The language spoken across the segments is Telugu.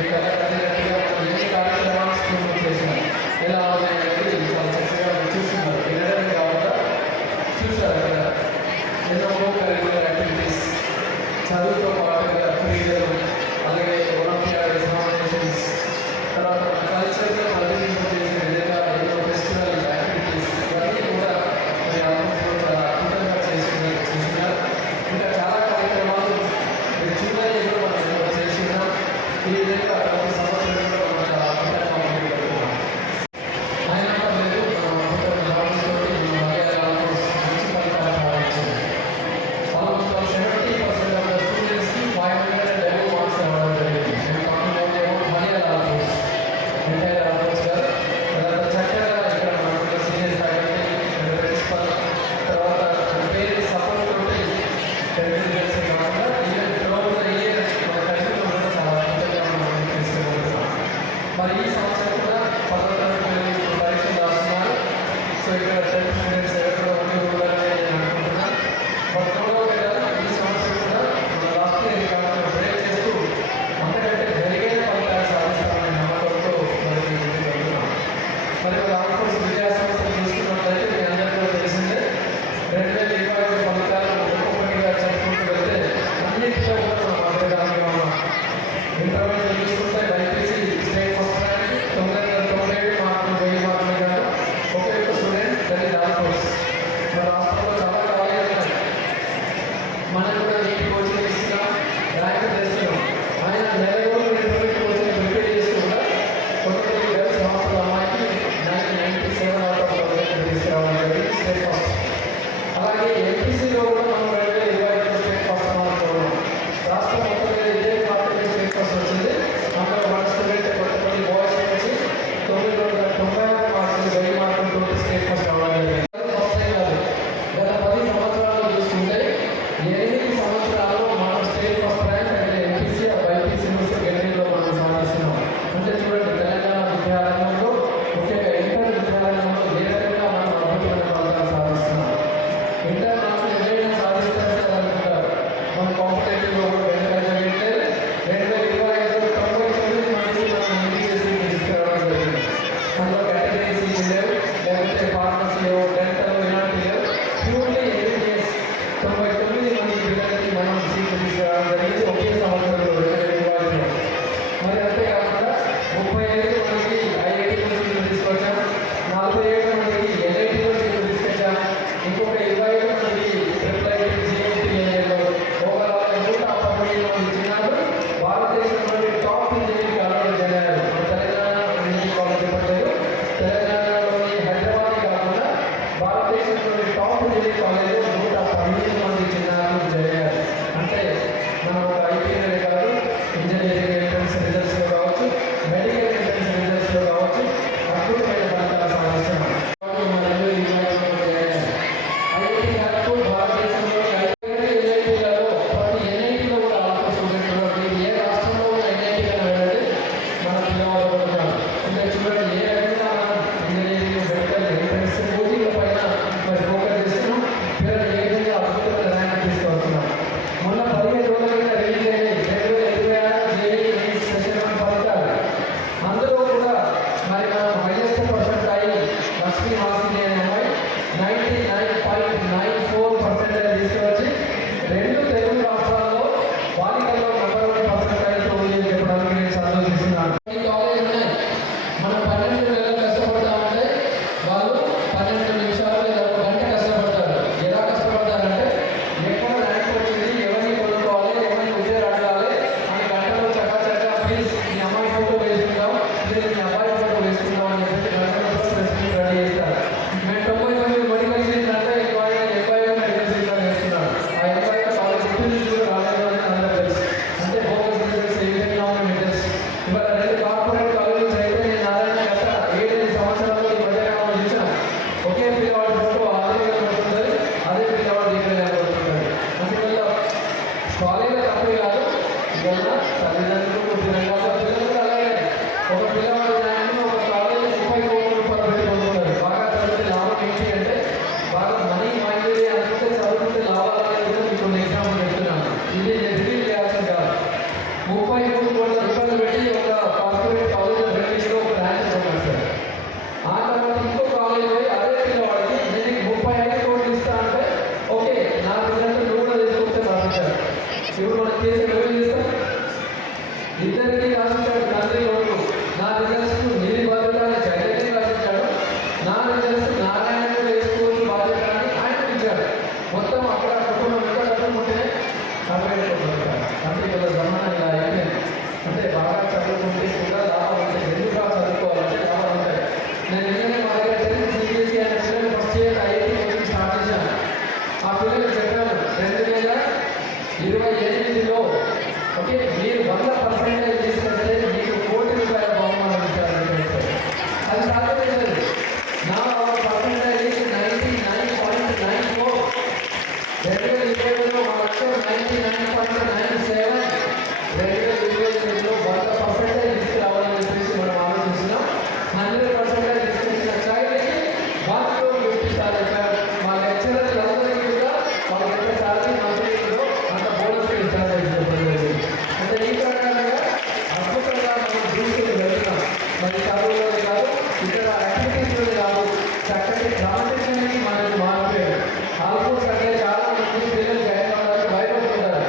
మీకు అలా కలిగినట్టుగా మనం ఎన్ని కార్యక్రమాలు స్కూల్లో చేసినాం ఎలా ఉన్నాయనేది చాలా చక్కగా మీరు చూస్తున్నారు. వినడమే కాకుండా చూసారు అక్కడ ఎన్నో కరిక్యులర్ యాక్టివిటీస్, చదువుతో పాటుగా క్రీడలు, అలాగే ఒలింపియాడ్ ఎగ్జామినేషన్స్, తర్వాత కల్చర్గా ప్రతినిధింప చేసే విధంగా ఎన్నో ఫెస్టివల్ యాక్టివిటీస్ ఇవన్నీ కూడా మీ ఆఫీస్లో చాలా అద్భుతంగా చూస్తున్నారు. ఇంకా చాలా కార్యక్రమాలు మీరు చూడాలి కూడా మనం ఎన్నో చేస్తున్నాం. ఈ విధంగా ప్రతి సంవత్సరం కూడా మనం చాలా అద్భుతంగా ముందుకెళ్తున్నాం. అయినా లేదు మనం అద్భుతమైన జాబ్స్తో మనం మలయాళంలో మంచి ఫలితాలు సాధించాం. ఆల్మోస్ట్ 70% ఆఫ్ ద స్టూడెంట్స్కి 511 మార్క్స్ రావడం జరిగింది. నేను కాకుండా మలయాళం కోర్స్ గారు తర్వాత చక్కగా ఇక్కడ మనకు సీనియర్ ఫ్యాకల్టీ, ప్రిన్సిపల్, తర్వాత పేరెంట్స్ సపోర్ట్ తోటి తెలియజేసే కాకుండా ఈవెన్ త్రూఅవుట్ ద ఇయర్ మన కరికులం కూడా చాలా అద్భుతంగా మనం తీసుకెళ్తున్నాం. మరి ఈ సంవత్సరం కూడా 10వ తరగతి పిల్లలు పరీక్షలు రాస్తున్నారు. సో ఇక్కడ 10th స్టూడెంట్స్ ఎక్కడ ఉండి ఉండాలని నేను అనుకుంటున్నాను. బట్ ఈ సంవత్సరం కూడా మన లాస్ట్ ఇయర్ రికార్డును బ్రేక్ చేస్తూ అంతకంటే మెరుగైన ఫలితాలు సాధిస్తామనే నమ్మకంతో మరి ముందుకు వెళ్తున్నాం. మరి ఆర్మ్ ఫోర్స్ విద్యా సంస్థలు చూసుకున్నట్లయితే మీ అందరికీ కూడా తెలిసిందే 2025 ఫలితాలు ఒక్కొక్కటిగా చెప్పుకుంటూ వెళ్తే అన్నింటిలో కూడా మనం అగ్రగామిగా ఉన్నాం. ఇంటర్మీడియట్ చూసుకుంటే బైపీసీ స్టేట్ ఫస్ట్ ర్యాంక్ 997 మార్కులు 1000 మార్కులు కాదు ఒకే ఒక స్టూడెంట్ దళిత ఆర్మ్ ఫోర్స్. మన రాష్ట్రంలో చాలా కాలేజీలు ఉన్నాయి. మనం కూడా నీటి కోచింగ్ ఇస్తున్నాం, ర్యాంక్ తెస్తున్నాం. ఆయన నెల రోజులు ఇంటర్మీడియట్ కోచింగ్ ప్రిపేర్ చేసి కూడా కొత్తపల్లి గర్ల్స్ హాస్టల్ అమ్మాయికి 97 అవుట్ ఆఫ్ 1000 తీసుకురావడం జరిగింది, స్టేట్ ఫస్ట్. అలాగే ఎంపీసీలో కూడా మనం 2025 స్టేట్ ఫస్ట్ మార్కులు ఉన్నాం. రాష్ట్రం మొత్తం మీద ఇదే డిపార్ట్మెంట్ స్టేట్ ఫస్ట్ వచ్చింది. అందులో మన స్టూడెంట్ కొత్తపల్లి బాయ్స్ వచ్చి 996 మార్కులు 1000 మార్కులతో స్టేట్ ఫస్ట్ రావడం జరిగింది. ఫస్ట్ కాదు, గత 10 సంవత్సరాలు చూసుకుంటే 8 సంవత్సరాల్లో మనం స్టేట్ ఫస్ట్ ర్యాంక్ అంటే ఎంపీసీ బైపీసీ కేటగిరీలో మనం సాధిస్తున్నాం. అంటే చూడండి, తెలంగాణ విద్యారంగంలో ముఖ్యంగా ఇంటర్ విద్యారంగంలో ఏ రకంగా మనం అద్భుతమైన ఫలితాలు సాధిస్తున్నాం. ఇంటర్ మనం ఏదైనా సాధిస్తారంటే అనుకుంటారు, మన కాంపిటేటివ్లో కూడా వెనకలేదు. 2025లో 99 మంది మనం ఇంటికేసి తీసుకురావడం జరిగింది. అందులో కేటగిరీస్ లేవు, లేకపోతే ఫార్మసీ లేవు, డెంటల్ ఇలాంటి లేవు. ప్యూర్లీ ఎంబీబీఎస్ 99 మంది పిల్లలకి మనం సీట్లు తీసుకురావడం జరిగింది ఒకే సంవత్సరంలో 2025లో. మరి అంతేకాకుండా 35 మందికి ఐఐటీలో సీట్లు తీసుకొచ్చాం, 47 మందికి ఎన్ఐటీలో సీట్లు తీసుకొచ్చాం, ఇంకొక 27 మందికి ట్రిపుల్ జీఎంటీఏలో ఓవరాల్ 119 మంది చిన్నారు భారతదేశంలోని టాప్ ఇంజనీరింగ్ కాలేజీలో చేరారు. మన తెలంగాణ ఇంజనీరింగ్ కాలేజీ పడ్డారు. తెలంగాణలోని హైదరాబాద్ కాకుండా భారతదేశంలోని టాప్ ఇంజనీరింగ్ కాలేజీలో 118 మంది చిన్నారులు చేరారు. అంటే మనం ఒక ఐపీఎల్ కాదు, ఇంజనీరింగ్ ఎంట్రన్స్ రిజల్ట్స్లో కావచ్చు, మెడికల్ ఎంట్రన్స్ రిజల్ట్స్లో కావచ్చు అద్భుతమైన ఫలితాలు సాధిస్తున్నాం. ఐఐటీ ఖరగ్పూర్ భారతదేశంలోని ఎన్ఐటీలలో ప్రతి ఎన్ఐటీలో కూడా ఆల్మోస్ట్ స్టూడెంట్లు మీరు ఏ రాష్ట్రంలో ఉన్న ఎన్ఐటీ కన్నా వెళ్ళండి, మన పిల్లవాళ్ళు ఉంటారు. ఇంకా చూడండి ఏ రకంగా మనం ఇంజనీరింగ్ మెడికల్ ఎంట్రన్స్ కోచింగ్ల పైన మరి ఫోకస్ చేస్తున్నాం. పిల్లలు ఏ విధంగా అద్భుతమైన ర్యాంక్ తీసుకొస్తున్నాం. మొన్న 15 రోజులుగా రిలీజ్ అయ్యి 2026 జేఈఈ మెయిన్స్ సెషన్ 1 ఫలితాలు. అందులో కూడా మరి మనం హైయెస్ట్ పర్సెంటైల్ లక్ష్మీ హాసిని అనే అమ్మాయి 99.94% తీసుకొచ్చి 2 తెలుగు రాష్ట్రాల్లో బాలికల్లో నంబర్ 1 పర్సెంటైల్తో ఉంది అని చెప్పడానికి నేను సంతోషిస్తున్నాను. ఈ కాలేజ్ ఉన్నాయి, మనం 12 నెలలు కష్టపడతామంటే వాళ్ళు 12 నిమిషాలు లేదా 1 గంట కష్టపడతారు. ఎలా కష్టపడతారంటే ఎక్కడ ర్యాంక్ వచ్చింది, ఎవరిని కొనుక్కోవాలి, ఎవరిని ఉద్యోగాలు అడగాలి అని గంటలో చక్కగా ప్లీజ్ మీ అమ్మాయి ఫోటో వేసుకుందాం, ప్లీజ్ మీ అబ్బాయి ఫోటో వేసుకుందాం అని చెప్పి గంటలో రెడీ చేస్తారు. మేము 99 మెడికల్ సీట్లు అంటే 80 మెడికల్ సీట్లు వేసుకున్నాం. ఆ 80 కాలేజ్ ఇంటర్వ్యూస్ రాలేదు అని అందరూ తెలుసు. అంటే ఫోకస్ రిజల్ట్స్ ఏ విధంగా ఉన్నాయో తెలుసు. ఇవాళ 2 కార్పొరేట్ కాలేజెస్ అయితే నేను నారాయణ గత 7 సంవత్సరాల్లో ఈ మధ్యకాలంలో చూసాను. ఒకే పిల్లవాడి ఫోటో అదే పడుతుంది, అదే పిల్లవాడు ఇక్కడ పడుతుంది. అందువల్ల కాలేజీ తప్పే కాదు, ఇవాళ తల్లిదండ్రులు పిల్లలు కూడా అలాగే ఒక పిల్లవాడు ఒక కాలేజీ 30 కోట్ల రూపాయలు పెట్టి పొందుతారు. బాగా చదివితే లాభం ఏంటి అంటే బాగా మనీ మైండెడ్ అనుకుంటే చదువుకుంటే లాభాలు అనేది మీకు ఎగ్జాంపుల్ చెప్తున్నాను. ఇది రివీల్ చేయాల్సింది కాదు. 33 కోట్ల రూపాయలు పెట్టి ఒక ఇప్పుడు మనం కేసు ఎవరు చేస్తాం? ఇద్దరికి రాసించాడు తండ్రి కొడుకు. నా రిజల్ట్స్ నీది బాధ్యత అని జగన్కి రాసించాడు. నా రిజల్ట్స్ నారాయణ వేసుకోవచ్చు బాధ్యత అని ఆయన ఇచ్చాడు. మొత్తం అక్కడ కుటుంబం ఎంత డబ్బులు ఉంటేనే కాపాడుకుంటారు. తండ్రి వల్ల జమానా ఇలా అయిపోయింది. అంటే బాగా చదువుకుంటే కూడా లాభం ఉంటుంది. ఎందుకు బాగా చదువుకోవాలంటే లాభం ఉంటాయి. నేను నిన్ననే మా దగ్గర సిబిఎస్ఈ అనే పిల్లలు first year IIT coaching start చేశాను. ఆ పిల్లలు చెప్పాను 2028లో ఓకే మీరు 100% తీసుకుంటే మీకు ₹1,00,00,000 బహుమానం ఇచ్చారు. అది సాధ్యమేది. నా పర్సెంటేజ్ 99.94. 2020లో మా లక్ష్యం 99.97. 2028లో 100% తీసుకురావాలని చెప్పేసి మనం ఆలోచిస్తున్నాం. 100% తీసుకొచ్చిన చైల్డ్కి 150,000 మా లెక్చరర్లు అందరికీ కూడా వాళ్ళకి ఎంత సాలరీ మంత్లీలో అంత బోనస్ ఇస్తారు. అంటే ఈ ప్రకారంగా అద్భుతంగా మనం దూసుకుని వెళ్తున్నాం. మరి చదువులోనే కాదు, ఇక్కడ యాక్టివిటీస్లోనే కాదు, చక్కటి ట్రాన్సాక్షన్కి మనకు మారిపోయాడు. ఆల్మోస్ట్ అంటే చాలా మంది పిల్లలు జాయిన్ అవ్వడానికి భయపడుతుంటారు.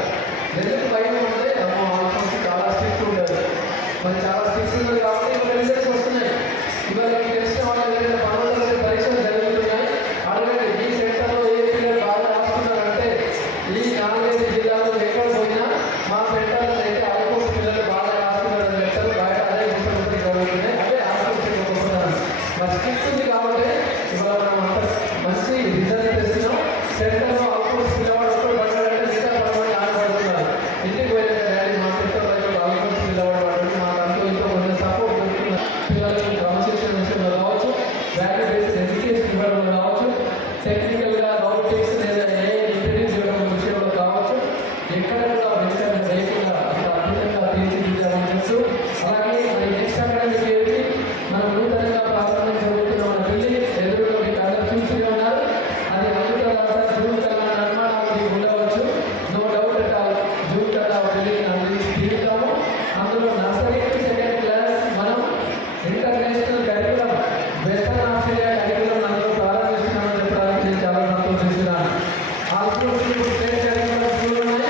ఎందుకు భయం అంటే ఆల్మోస్ట్ చాలా స్ట్రిక్ట్ ఉంటుంది. మరి చాలా స్ట్రిక్ట్ ఉంటుంది కాబట్టి ఇక్కడ రిజల్ట్స్ వస్తున్నాయి. ఇవాళ మీకు తెలిసిన వాళ్ళు ఏదైనా పర్వతాల పరీక్షలు జరుగుతున్నాయి. అడగండి ఈ సెంటర్లో ఏ పిల్లలు బాగా రాస్తున్నారంటే ఈ 4-5 జిల్లాలో ఎక్కడ పోయినా మా సెంటర్లో అయితే ఆల్మోస్ట్ పిల్లలు బాగా రాస్తున్నారని చెప్తారు. బయట అదే గుర్తుంది జరుగుతున్నాయి. అదే ఆల్మోస్ట్ గొప్పతనం. మరి స్ట్రిక్ట్ ఉంది కాబట్టి ఇవాళ మనం అంత మంచి రిజల్ట్ తెస్తున్నాం. సెంటర్లో ఆల్మోస్ట్ పిల్లవాడు ఒక్కడు పడ్డాడంటే మిగతా పడమని ఆడపడుతున్నారు. ఇంటికి పోయిన డాడీ మా సెంటర్లో ఇక్కడ ఆల్మోస్ట్ పిల్లవాడు పడుతుంది. మాకు అంతా ఇంట్లో కొంచెం సపోర్ట్ దొరుకుతున్నారు. పిల్లలకు క్రమశిక్షణ విషయంలో కావచ్చు, వాల్యూ బేస్డ్ ఎడ్యుకేషన్ ఇవ్వడంలో కావచ్చు, టెక్నికల్గా రోబోటిక్స్ లేదా ఏఐ ఇంట్రడ్యూస్ చేయడం విషయంలో కావచ్చు, ఎక్కడ కూడా వెంటనే లేకుండా అంత అద్భుతంగా తీర్చిదిద్దామని చెప్తూ, అలాగే మరి నెక్స్ట్ అకాడమిక్ ఇయర్కి మనం నూతనంగా ప్రారంభం జరుగుతున్న మన బిల్డింగ్ ఎదురుగా మీకు అందరూ చూస్తూనే ఉన్నారు. అది అద్భుతంగా జూన్ కల్లా నిర్మాణాలు ఉండవచ్చు. No doubt at all June కల్లా బిల్డింగ్ అందించి తీరుతాము. అందులో నర్సరీ టు సెకండ్ క్లాస్ మనం international curriculum western Australia curriculum అందులో ప్రారంభిస్తున్నామని చెప్పడానికి నేను చాలా సంతోషిస్తున్నాను. ఆల్మోస్ట్ ఇప్పుడు స్టేట్ కరికులం స్కూల్ ఉన్నాయి,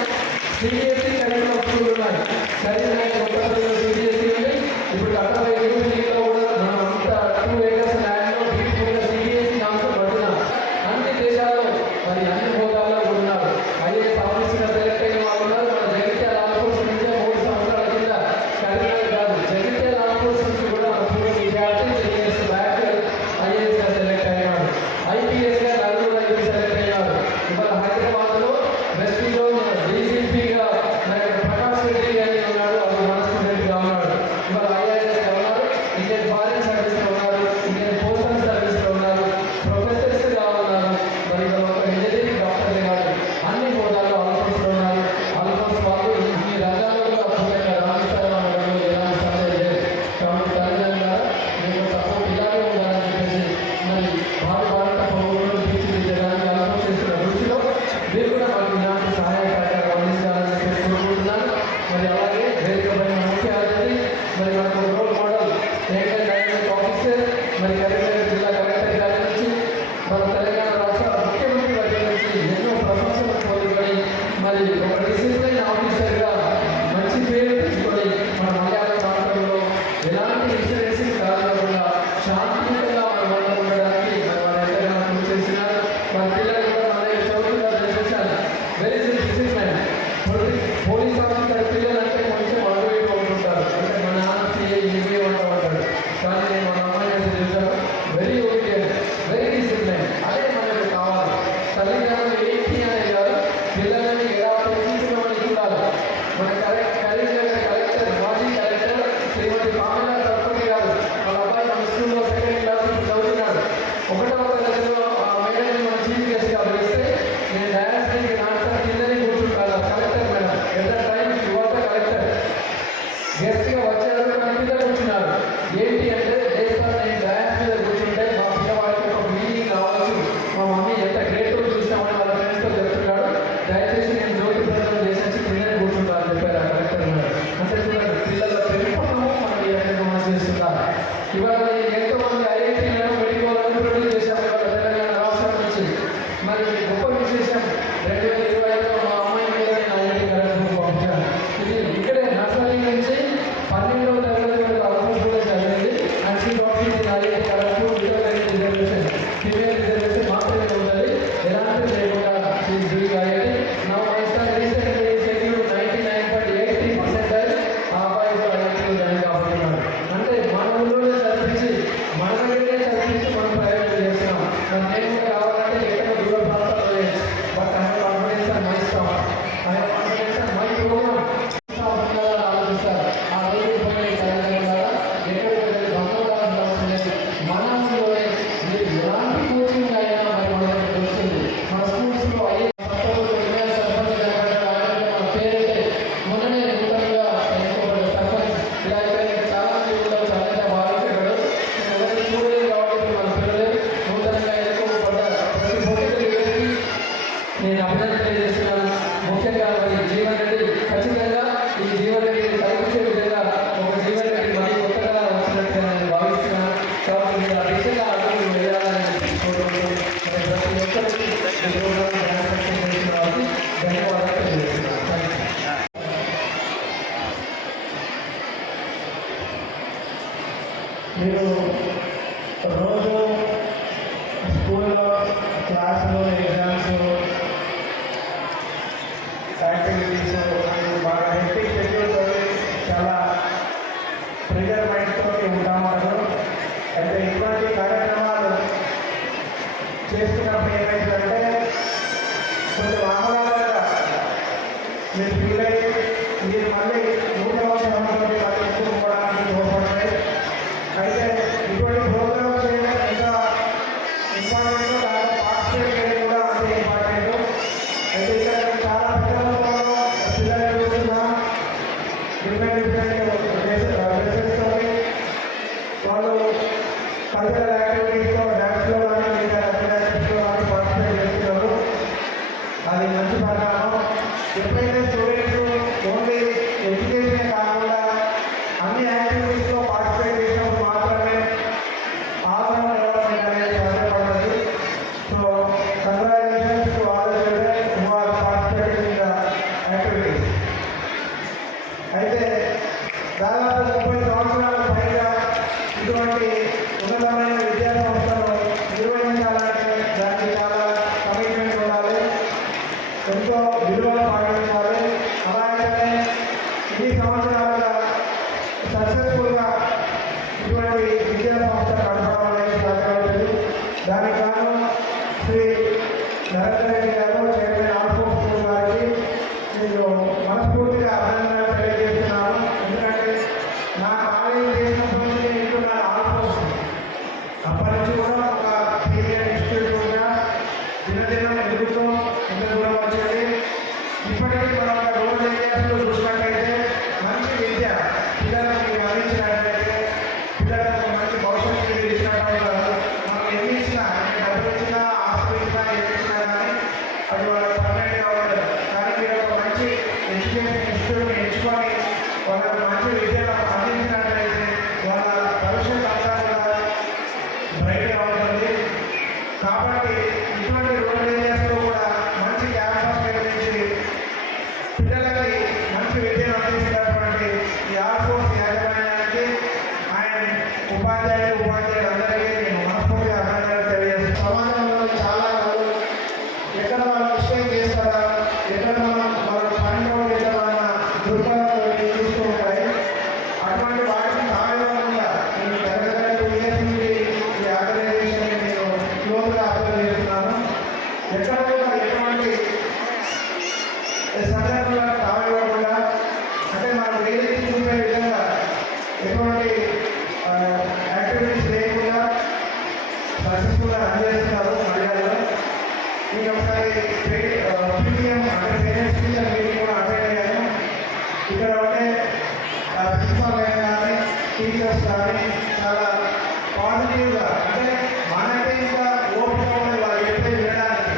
సిబిఎస్ఈ కరికులం స్కూల్ ఉన్నాయి. కరీంనగర్ కొత్తపల్లిలో సిబిఎస్ఈ ఉంది. ఇప్పుడు కట్టపై యూపీలో కూడా మనం అంతా 2 acres ల్యాండ్లో బ్యూటిఫుల్గా సిబిఎస్ఈ నామ్స్ పడుతున్నాం. అన్ని దేశాల్లో మరి అన్ని హోదాల్లో ఉన్నారు. ఐఏఎస్ ఆఫీసర్గా సెలెక్ట్ అయిన వాళ్ళు ఉన్నారు. మన జగిత్యాల ఆల్మోస్ట్ నుంచి 3 సంవత్సరాల కింద కరీంనగర్ కాదు జగిత్యాల ఆల్మోస్ట్ నుంచి కూడా మన పూర్వ విద్యార్థి 3 years బ్యాక్ ఐఏఎస్గా సెలెక్ట్ అయినాడు. ఐపీఎస్గా నలుగురు ఐపీ సెలెక్ట్ అయినారు. ఇవాళ హైదరాబాద్లో వెస్ట్ జోన్ డీసీపీగా ప్రకాష్ రెడ్డి గారి ఉన్నాడు. అది మన స్టూడెంట్గా ఉన్నాడు. ఇవాళ ఐఐఎస్గా ఉన్నారు. ఇండియన్ ఫారిన్ సర్వీస్లో ఉన్నారు. ఇండియన్ పోస్టల్ సర్వీస్లో ఉన్నారు. ప్రొఫెసర్స్గా ఉన్నారు. మరి ఒక ఇంజనీరింగ్ డాక్టర్లు కాదు అన్ని హోదాల్లో ఆల్మోస్ట్ ఉన్నారు. ఆల్మోస్ట్ వాళ్ళు ఈ రంగాల్లో కూడా అద్భుతంగా రాణిస్తారు అనడంలో ఎలాంటి సందేహం లేదు. కాబట్టి తల్లిదండ్రుల మీకు సపోర్ట్ ఇలాగే ఉండాలని చెప్పేసి మరి భారత పౌరులను తీర్చిదిద్దడానికి ఆల్మోస్ట్ చేస్తున్న దృష్టిలో మీరు కూడా మాకు ఇలాంటి సహాయ సహకారం అందించాలని చెప్పేసి కోరుకుంటున్నాను. మరి అలాగే వేదికపైన ముఖ్య అతిథి మరి మనకు రోల్ మోడల్ ఏకైక డైనమిక్ ఆఫీసర్ మరి కరీంనగర్ జిల్లా కలెక్టర్ గారి నుంచి మన తెలంగాణ రాష్ట్ర ముఖ్యమంత్రి గారి నుంచి ఎన్నో ప్రశంసలు పొందుకొని మరి ఒక డిసిప్లైన్ ఆఫీసర్గా మంచి పేరు తెచ్చుకొని మన మలయాళ ప్రాంతంలో ఎలాంటి ఇన్సిడెంట్స్ కాకుండా శాంతియుతంగా మనం ఉండడానికి మరి మన ఎంతగానో కృషి చేస్తున్నారు. మన పిల్లలు కూడా మన చదువుగా చేసేసారు. వెరీ డిసిప్లైన్ పోలీస్ ఆఫీసర్ పిల్లలు అంటే కొంచెం అడుగుతూ ఉంటుంటారు. అంటే మన నాన్న సీఏ ఇంకే ఉంటా ఉంటాడు. కానీ నేను మన అమ్మాయి అంటే చూసాను. Very obedient, very discipline. అదే మనకు కావాలి. తల్లిదండ్రులు ఏంటి అనే కాదు, పిల్లలని ఎలా పెంచుతున్నామని చూడాలి. మన కరీంనగర్ కలెక్టర్ మాజీ కలెక్టర్ శ్రీమతి పామిలా సరస్వతి గారు వాళ్ళ అబ్బాయి మన స్కూల్లో 2nd క్లాస్ చదువుతున్నాడు. 1వ తరగతిలో ఆ మేడం మన చీఫ్ గెస్ట్గా పిలిస్తే నేను డైరెక్ట్గా నాన్న కిందనే కూర్చుంటాను. కలెక్టర్ మేడం ఎంత టైం మీరు రోజు స్కూల్లో క్లాసులు ఎగ్జామ్స్ యాక్టివిటీస్ బాగా హెక్టిక్ షెడ్యూల్తో చాలా ప్రెజర్ మైండ్తో ఉంటామన్నారు. అయితే ఇటువంటి కార్యక్రమాలు చేస్తున్నప్పుడు ఏమైందంటే కొంచెం ఆహ్లాదంగా మీరు ఫీల్ అయ్యి మీరు మళ్ళీ నూతన సంవత్సరంలో మళ్ళీ ఎత్తుకోవడానికి తోడ్పడతాయి. అయితే ఇటువంటి ప్రోగ్రామ్స్ చేయడం ఇంకా ఇంపార్టెంట్, దాంట్లో పార్టిసిపేట్ చేయడం కూడా అంతే ఇంపార్టెంట్. అయితే ఇక్కడ చాలా పిల్లలు చూస్తున్నాం డిఫరెంట్ డ్రెస్సెస్తో వాళ్ళు కల్చరల్ యాక్టివిటీస్లో డ్యాన్స్లో కానీ లేదా అథ్లెటిక్స్లో కానీ పార్టిసిపేట్ చేస్తున్నారు. అది మంచి పరిణామం. ఎప్పుడైతే స్టూడెంట్స్ ఓన్లీ ఎడ్యుకేషన్ కాకుండా అన్ని యాక్టివిటీస్లో పార్టిసిపేట్ చేసినప్పుడు మాత్రమే ఆల్ డెవలప్మెంట్ అనేది సాధ్యపడుతుంది. So congratulations to all the children who are participating in the activities. అయితే దాదాపు 30 సంవత్సరాల పైగా ఇటువంటి ఉన్నతమైన విద్యా సంస్థలు నిర్వహించాలంటే దానికి చాలా కమిట్మెంట్ ఉండాలి, ఎంతో విలువలు పాటించాలి. అలాగనే ఇన్ని సంవత్సరాలుగా సక్సెస్ఫుల్గా ఇటువంటి విద్యా సంస్థ నడపడం అనేది సాధ్యమవుతుంది. దానికి గాను శ్రీ నరేంద్ర రెడ్డి గారు, చైర్మన్ ఆల్ ఫోర్ స్కూల్ గారికి నేను మనస్ఫూర్తిగా అభినందనలు తెలియజేస్తున్నాను. ఎందుకంటే నా కాలేజీ చేసినప్పటి నుంచి వింటున్నాను ఆల్ ఫోర్స్. అప్పటి నుంచి కూడా ఒక పీరియడ్ ఇన్స్టిట్యూట్గా దినదినం ఎదుగుతూ ఎంత దూరం వచ్చేది. ఇప్పటికీ మనం రూరల్ ఏరియాస్లో చూసినట్టయితే మంచి విద్య పిల్లలకు అందించినట్లయితే పిల్లలకు మంచి భవిష్యత్తు ఇచ్చినట్టు మనం ఎన్ని ఇచ్చినా, డబ్బులు ఇచ్చినా, ఆస్తులు ఇచ్చినా, ఏమి ఇచ్చినా కానీ అది వాళ్ళకి పర్మనెంట్గా ఉండదు. కానీ మీరు ఒక మంచి ఎడ్యుకేషన్ ఇన్స్టిట్యూట్ని ఎంచుకొని వాళ్ళకి మంచి విద్యను అందించినట్లయితే వాళ్ళ భవిష్యత్తు అంతా కూడా బ్రైట్గా ఉంటుంది. కాబట్టి ఇటువంటి రూరల్ ఏరియాస్లో కూడా మంచి క్యాంపస్ నిర్మించి పిల్లలకి మంచి విద్యను అందిస్తున్నటువంటి ఈ ఆల్ ఫోర్స్ యాజమాన్యానికి ఆయన ఉపాధ్యాయులందరికీ నేను మనస్ఫూర్తిగా అభినందనలు తెలియజేస్తాను. సమాజంలో చాలా ఎక్కడ వాళ్ళు మిస్టేక్ చేస్తారా, ఎక్కడ వాళ్ళ పనిలో ఏదైనా దుర్బలతో చూస్తూ ఉంటాయి. అటువంటి వాటిని కావాలకుండా నేను జరగగల 2 ఇయర్స్ నుండి ఈ ఆర్గనైజేషన్ నేను క్లోజ్గా అప్లై చేస్తున్నాను. ఎక్కడ కూడా ఎటువంటి సందర్భంలో కావాలకుండా అంటే మనం వేదిక చూపే విధంగా ఎటువంటి యాక్టివిటీస్ లేకుండా సక్సెస్ఫుల్గా రన్ చేస్తున్నారు మర్యాదలో. నేను ఒకసారి పీటీఎం అంటే పేరెంట్స్ టీచర్ మీటింగ్ కూడా అటెండ్ అయ్యాను. ఇక్కడ ఉండే ప్రిన్సిపాల్ అయినా కానీ టీచర్స్ కానీ చాలా పాజిటివ్గా అంటే మనకి ఇంకా ఓపిక ఉంది వాళ్ళు చెప్పేది వినడానికి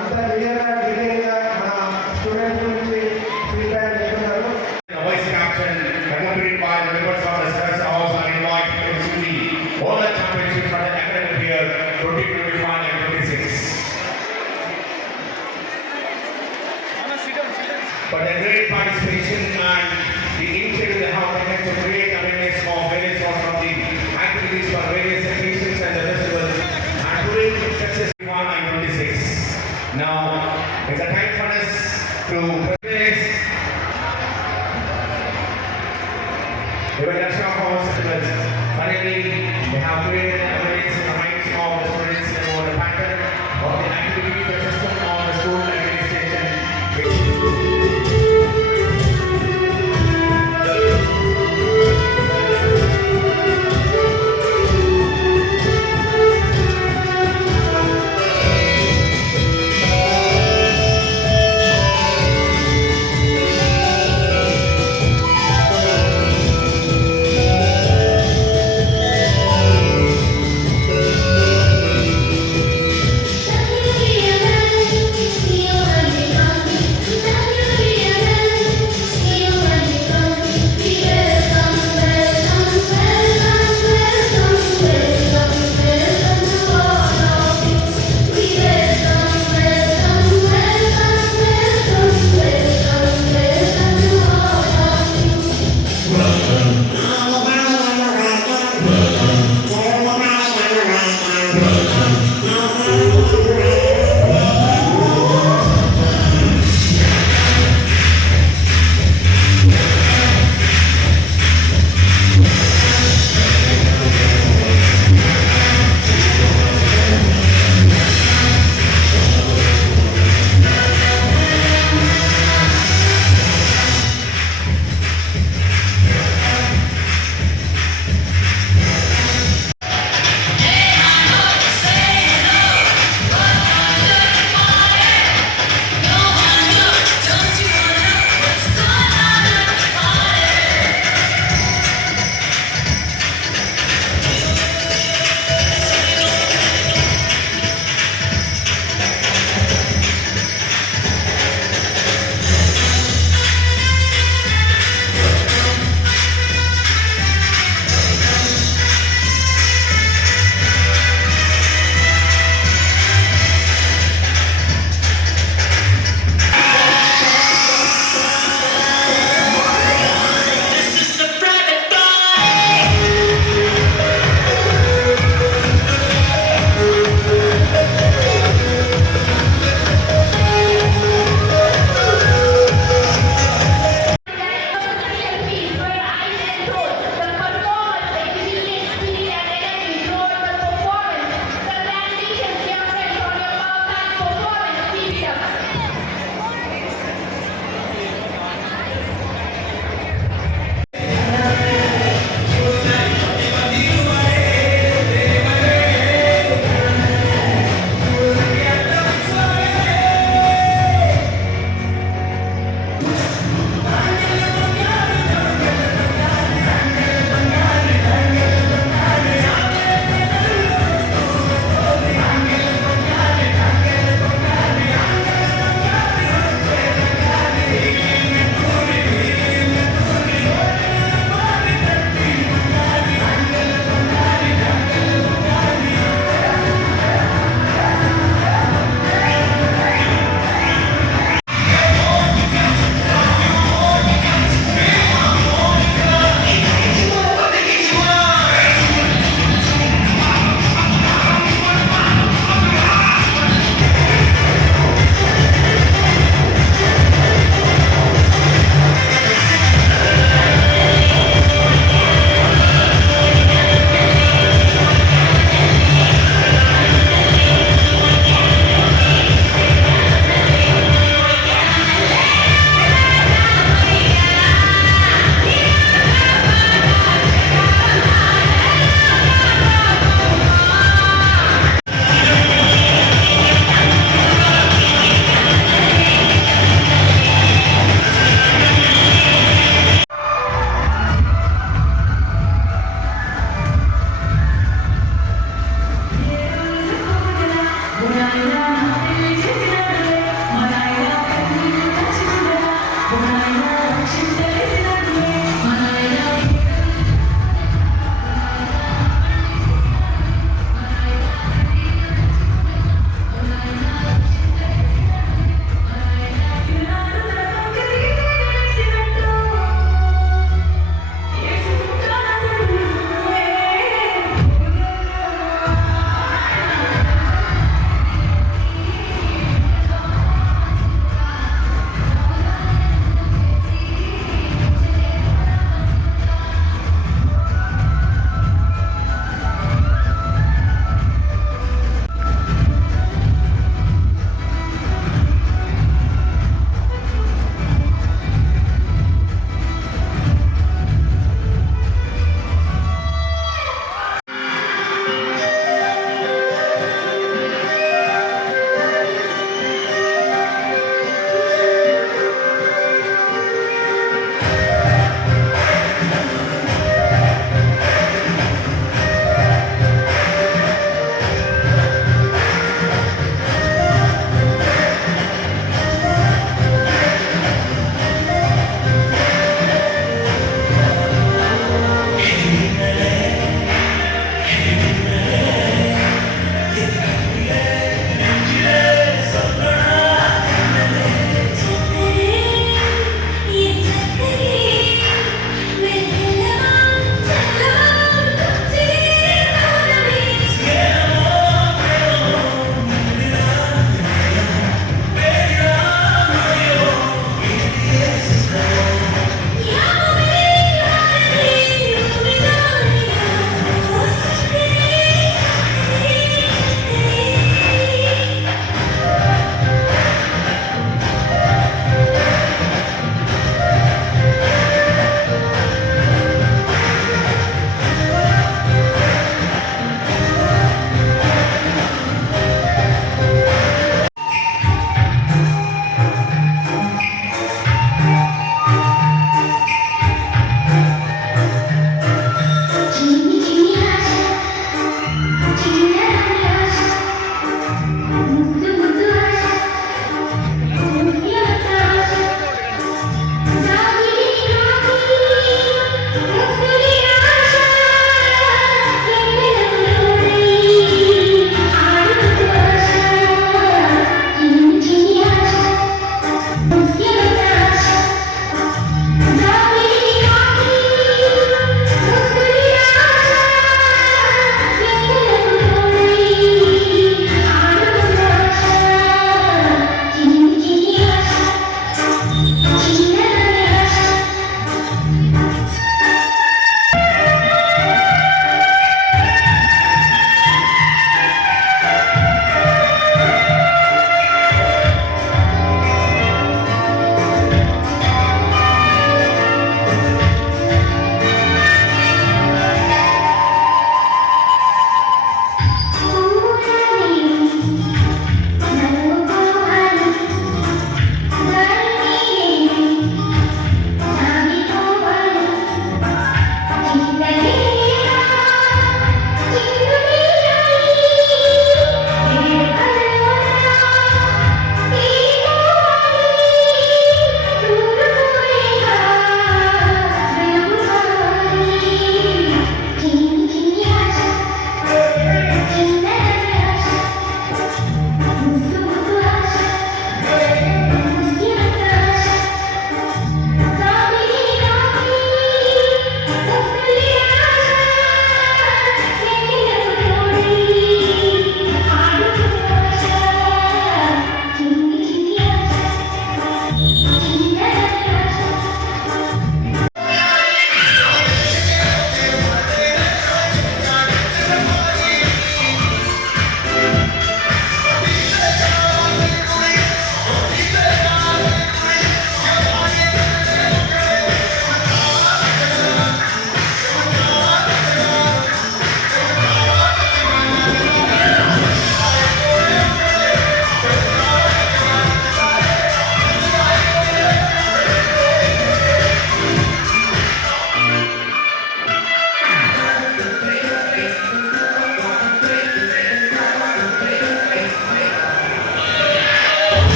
అంత క్లియర్గా డీటెయిల్గా మన స్టూడెంట్స్ గురించి ఫీడ్బ్యాక్ ఇస్తున్నారు. Voice caption accompanied by the members of the Stress House are invited to receive all the championships for the academic year 2025 and 26. For the great participation and the initiative they have taken to create awareness of various sorts of the activities for various occasions and the festivals and today success 21 and 26. Now it's a time for us to praise the national house festivals. Finally, they have created awareness in the minds of the students about the pattern of the activity, the system of the school administration.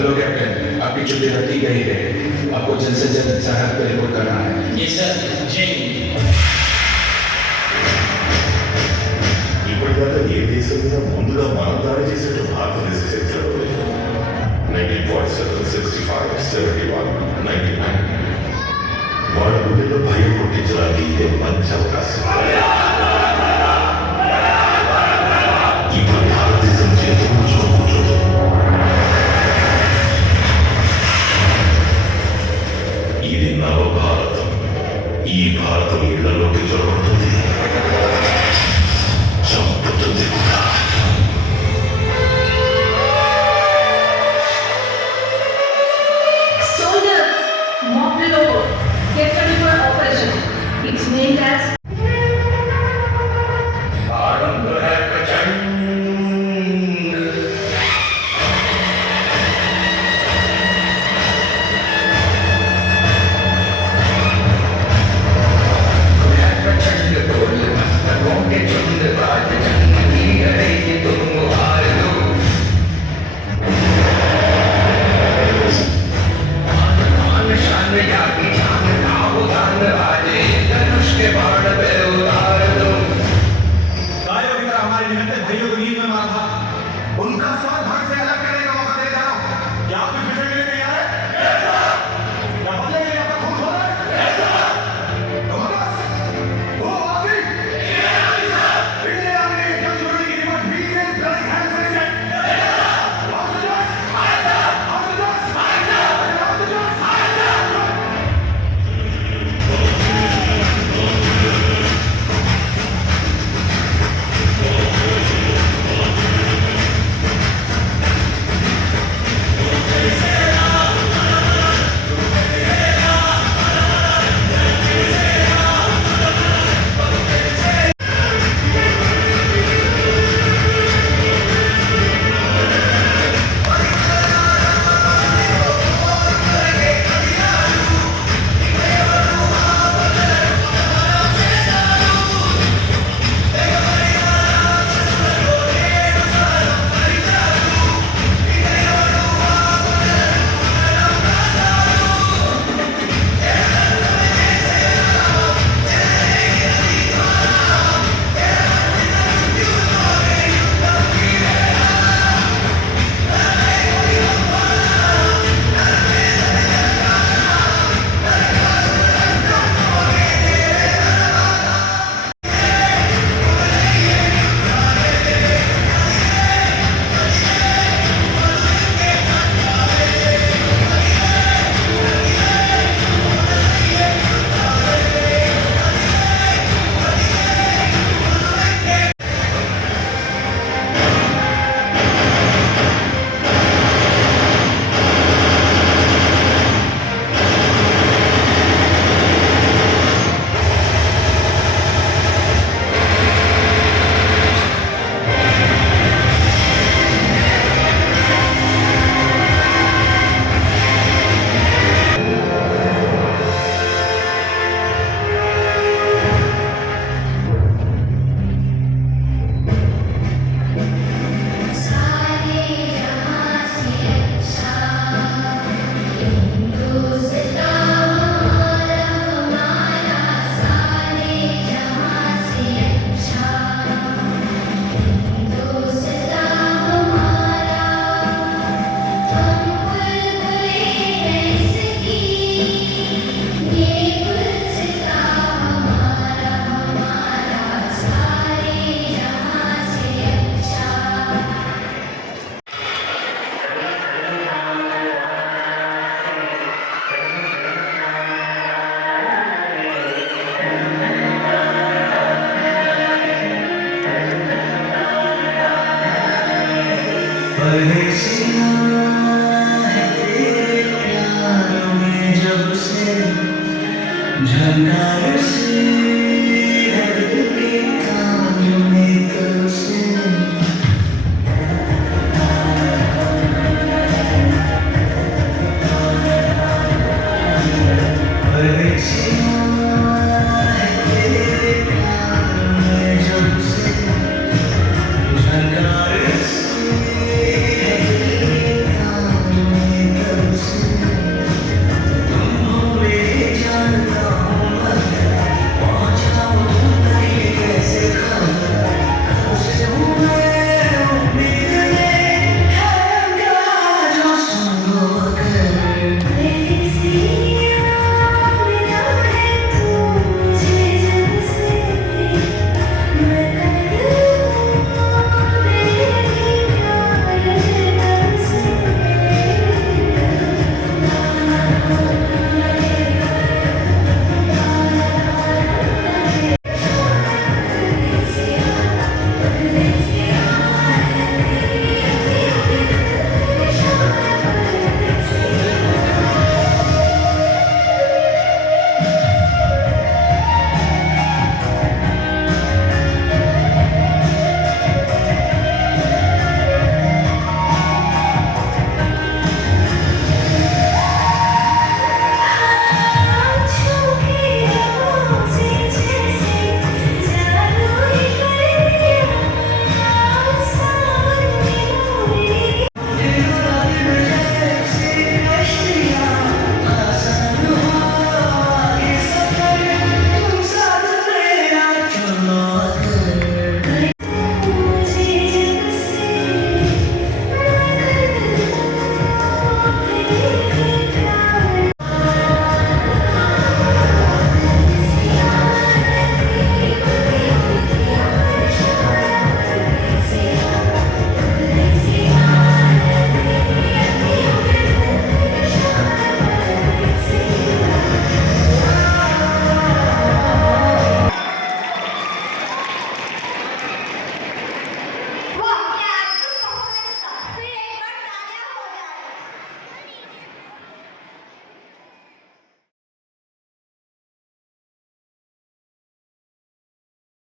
Hello captain, आपकी छुट्टी रद्दी गई है। आपको जल्द से जल्द सरहद पर रिपोर्ट करना है। ये सर जय ఇప్పటిదాకా ఏ దేశం మీద ముందుగా మనం దాడి చేసినట్టు భారతదేశ చరిత్రలో లేదు. 1947, 65, 71, 99. వాళ్ళ గుండెల్లో భయం పుట్టించడానికి ఇదే మంచి అవకాశం. ఇప్పుడు భారతదేశం చేతులు కూర్చోదు. ఇది నవభారతం. ఈ భారతం ఇళ్లలోకి చొరబడుతుంది, చంపుతుంది కూడా. Soldiers, mock the logo. Get ready for operation. It's named as उनका स्वाद भाग से अलग करने का मौका दे जा रहा हूं। क्या आप इस विषय में तैयार है? क्या बदलेंगे या खून खो रहे? वो आगे इंडिया आर्मी जब शुरू की रिमोट भी से ब्लडी हैंड से झंकार से